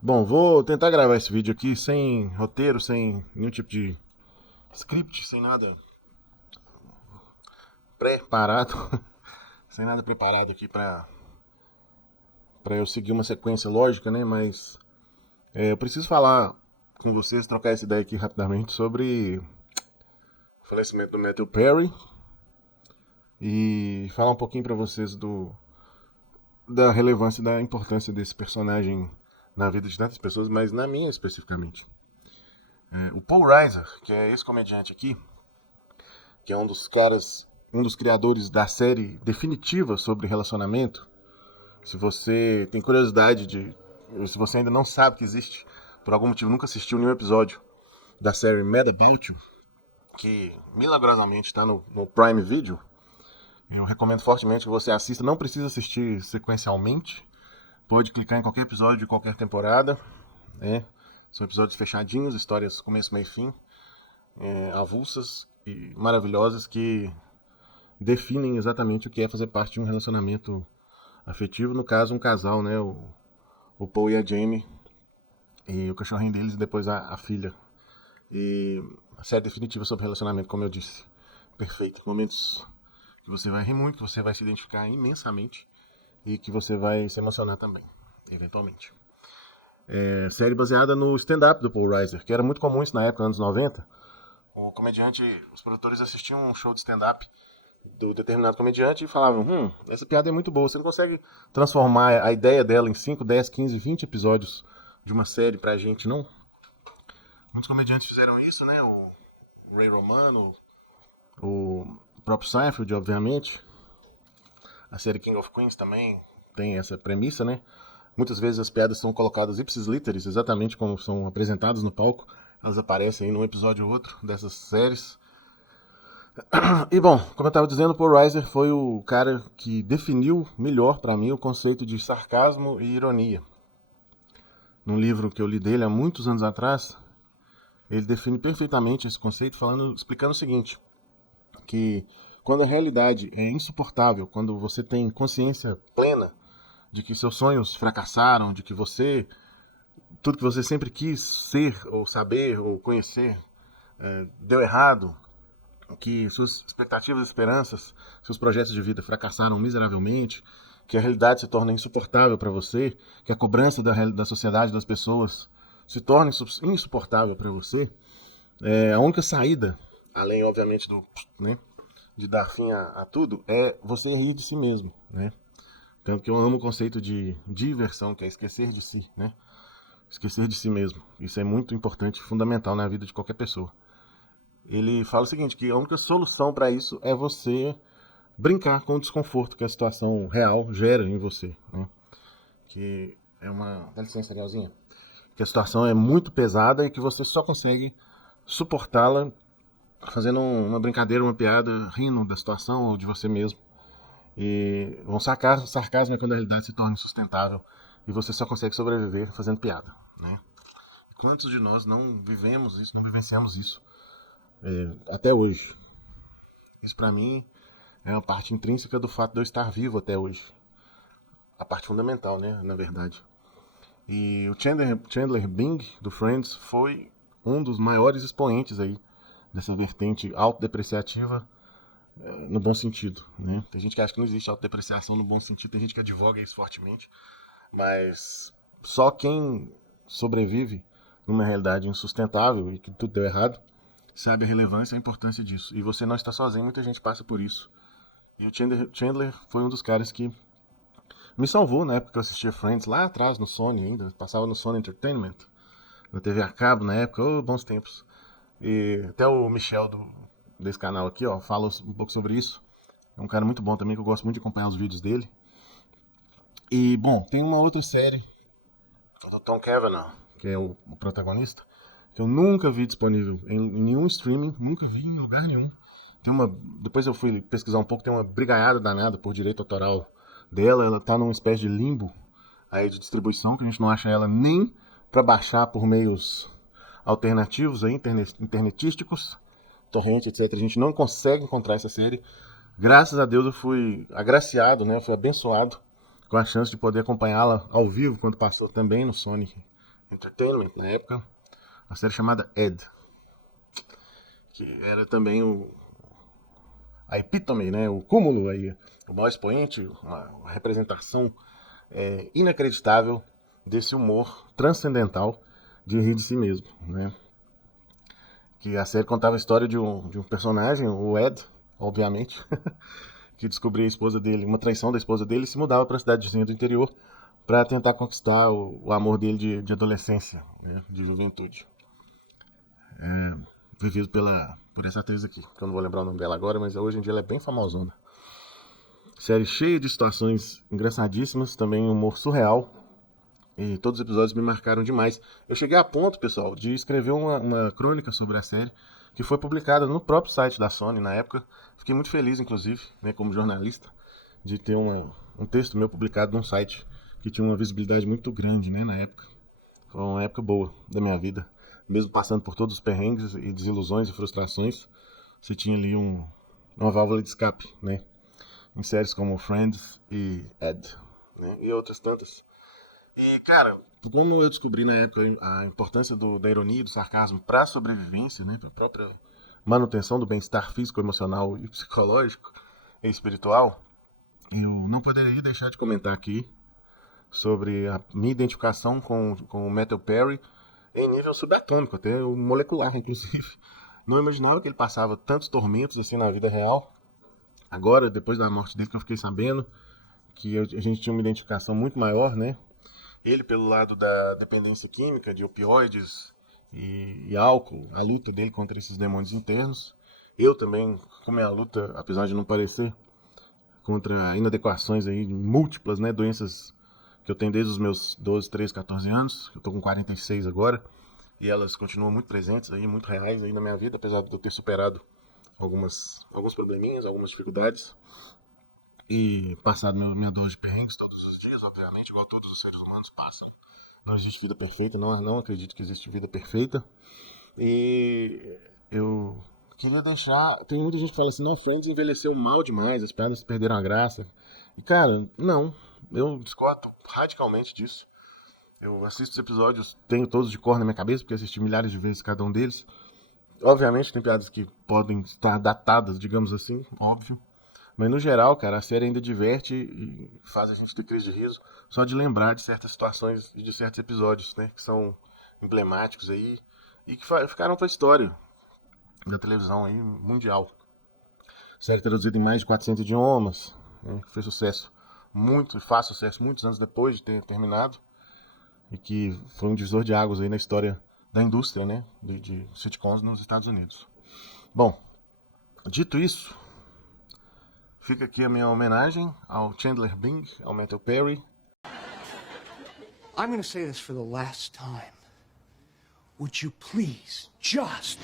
Bom, vou tentar gravar esse vídeo aqui sem roteiro, sem nenhum tipo de script, sem nada preparado, sem nada preparado aqui pra eu seguir uma sequência lógica, né? Mas eu preciso falar com vocês, trocar essa ideia aqui rapidamente sobre o falecimento do Matthew Perry e falar um pouquinho pra vocês da relevância e da importância desse personagem na vida de tantas pessoas, mas na minha especificamente. O Paul Reiser, que é esse comediante aqui, que é um dos criadores da série definitiva sobre relacionamento. Se você tem curiosidade se você ainda não sabe que existe, por algum motivo nunca assistiu nenhum episódio da série Mad About You, que milagrosamente está no Prime Video, eu recomendo fortemente que você assista. Não precisa assistir sequencialmente, pode clicar em qualquer episódio de qualquer temporada, né? São episódios fechadinhos, histórias começo, meio e fim, avulsas e maravilhosas que definem exatamente o que é fazer parte de um relacionamento afetivo. No caso, um casal, né? O Paul e a Jamie, e o cachorrinho deles, e depois a filha. E a série definitiva sobre relacionamento, como eu disse. Perfeito. Momentos que você vai rir muito, que você vai se identificar imensamente e que você vai se emocionar também, eventualmente. Série baseada no stand-up do Paul Reiser, que era muito comum isso na época, anos 90. O comediante, os produtores assistiam um show de stand-up do determinado comediante e falavam: essa piada é muito boa, você não consegue transformar a ideia dela em 5, 10, 15, 20 episódios de uma série pra gente, não? Muitos comediantes fizeram isso, né? O Ray Romano, o próprio Seinfeld, obviamente. A série King of Queens também tem essa premissa, né? Muitas vezes as piadas são colocadas ipsis literis, exatamente como são apresentadas no palco. Elas aparecem aí num episódio ou outro dessas séries. E bom, como eu estava dizendo, o Paul Reiser foi o cara que definiu melhor para mim o conceito de sarcasmo e ironia. Num livro que eu li dele há muitos anos atrás, ele define perfeitamente esse conceito, explicando o seguinte: que quando a realidade é insuportável, quando você tem consciência plena de que seus sonhos fracassaram, de que tudo que você sempre quis ser, ou saber, ou conhecer, deu errado, que suas expectativas e esperanças, seus projetos de vida fracassaram miseravelmente, que a realidade se torna insuportável para você, que a cobrança da sociedade, das pessoas, se torna insuportável para você, a única saída, além, obviamente, né, de dar fim a tudo, é você rir de si mesmo, né? Tanto que eu amo o conceito de diversão, que é esquecer de si, né? Esquecer de si mesmo. Isso é muito importante, fundamental na vida de qualquer pessoa. Ele fala o seguinte, que a única solução para isso é você brincar com o desconforto que a situação real gera em você, né? Que é uma... Dá licença, Arielzinha. Que a situação é muito pesada e que você só consegue suportá-la fazendo uma brincadeira, uma piada, rindo da situação ou de você mesmo. E um sarcasmo é quando a realidade se torna insustentável e você só consegue sobreviver fazendo piada, né? Quantos de nós não vivemos isso, não vivenciamos isso até hoje? Isso para mim é uma parte intrínseca do fato de eu estar vivo até hoje. A parte fundamental, né, na verdade. E o Chandler Bing, do Friends, foi um dos maiores expoentes aí dessa vertente autodepreciativa, no bom sentido, né? Tem gente que acha que não existe autodepreciação no bom sentido, tem gente que advoga isso fortemente, mas só quem sobrevive numa realidade insustentável e que tudo deu errado sabe a relevância e a importância disso. E você não está sozinho, muita gente passa por isso. E o Chandler foi um dos caras que me salvou na época que eu assistia Friends, lá atrás no Sony ainda, passava no Sony Entertainment, na TV a cabo na época, bons tempos. E até o Michel desse canal aqui, ó, fala um pouco sobre isso. É um cara muito bom também, que eu gosto muito de acompanhar os vídeos dele. E, bom, tem uma outra série, do Tom Cavanaugh, que é o protagonista, que eu nunca vi disponível em nenhum streaming, nunca vi em lugar nenhum. Tem uma, depois eu fui pesquisar um pouco, tem uma brigaiada danada por direito autoral dela, ela tá numa espécie de limbo aí de distribuição, que a gente não acha ela nem para baixar por meios alternativos aí, internetísticos, torrente, etc. A gente não consegue encontrar essa série. Graças a Deus eu fui agraciado, né? Eu fui abençoado com a chance de poder acompanhá-la ao vivo quando passou também no Sony Entertainment na época, uma série chamada Ed, que era também a epítome, né, o cúmulo aí, o maior expoente, uma representação inacreditável desse humor transcendental de rir de si mesmo, né? Que a série contava a história de um personagem, o Ed, obviamente, que descobria a esposa dele, uma traição da esposa dele, e se mudava para a cidadezinha do interior para tentar conquistar o amor dele de adolescência, né, de juventude. Vivido por essa atriz aqui, que eu não vou lembrar o nome dela agora, mas hoje em dia ela é bem famosona. Série cheia de situações engraçadíssimas, também humor surreal, e todos os episódios me marcaram demais. Eu cheguei a ponto, pessoal, de escrever uma crônica sobre a série, que foi publicada no próprio site da Sony na época. Fiquei muito feliz, inclusive, né, como jornalista, de ter um texto meu publicado num site que tinha uma visibilidade muito grande, né, na época. Foi uma época boa da minha vida. Mesmo passando por todos os perrengues e desilusões e frustrações, você tinha ali uma válvula de escape, né? Em séries como Friends e Ed, né? E outras tantas. E, cara, como eu descobri na época a importância da ironia e do sarcasmo para a sobrevivência, né? Para a própria manutenção do bem-estar físico, emocional e psicológico e espiritual, eu não poderia deixar de comentar aqui sobre a minha identificação com o Matthew Perry em nível subatômico, até molecular, inclusive. Não imaginava que ele passava tantos tormentos assim na vida real. Agora, depois da morte dele, que eu fiquei sabendo que a gente tinha uma identificação muito maior, né? Ele pelo lado da dependência química, de opioides e álcool, a luta dele contra esses demônios internos. Eu também, com a minha luta, apesar de não parecer, contra inadequações aí, múltiplas, né, doenças que eu tenho desde os meus 12, 13, 14 anos. Eu tô com 46 agora. E elas continuam muito presentes aí, muito reais aí na minha vida, apesar de eu ter superado alguns probleminhas, algumas dificuldades. E passado minha dor de perrengues todos os dias, obviamente, igual todos os seres humanos passam. Não existe vida perfeita, não acredito que existe vida perfeita. E eu queria deixar. Tem muita gente que fala assim: não, Friends envelheceu mal demais, as piadas perderam a graça. E cara, não, eu discordo radicalmente disso. Eu assisto os episódios, tenho todos de cor na minha cabeça, porque assisti milhares de vezes cada um deles. Obviamente tem piadas que podem estar datadas, digamos assim, óbvio. Mas no geral, cara, a série ainda diverte e faz a gente ter crise de riso só de lembrar de certas situações e de certos episódios, né? Que são emblemáticos aí e que ficaram pra história da televisão aí mundial. Série traduzida em mais de 400 idiomas, né, que fez sucesso e faz sucesso muitos anos depois de ter terminado. E que foi um divisor de águas aí na história da indústria, né, de sitcoms nos Estados Unidos. Bom, dito isso, fica aqui a minha homenagem ao Chandler Bing, ao Matthew Perry. I'm going to say this for the last time. Would you please just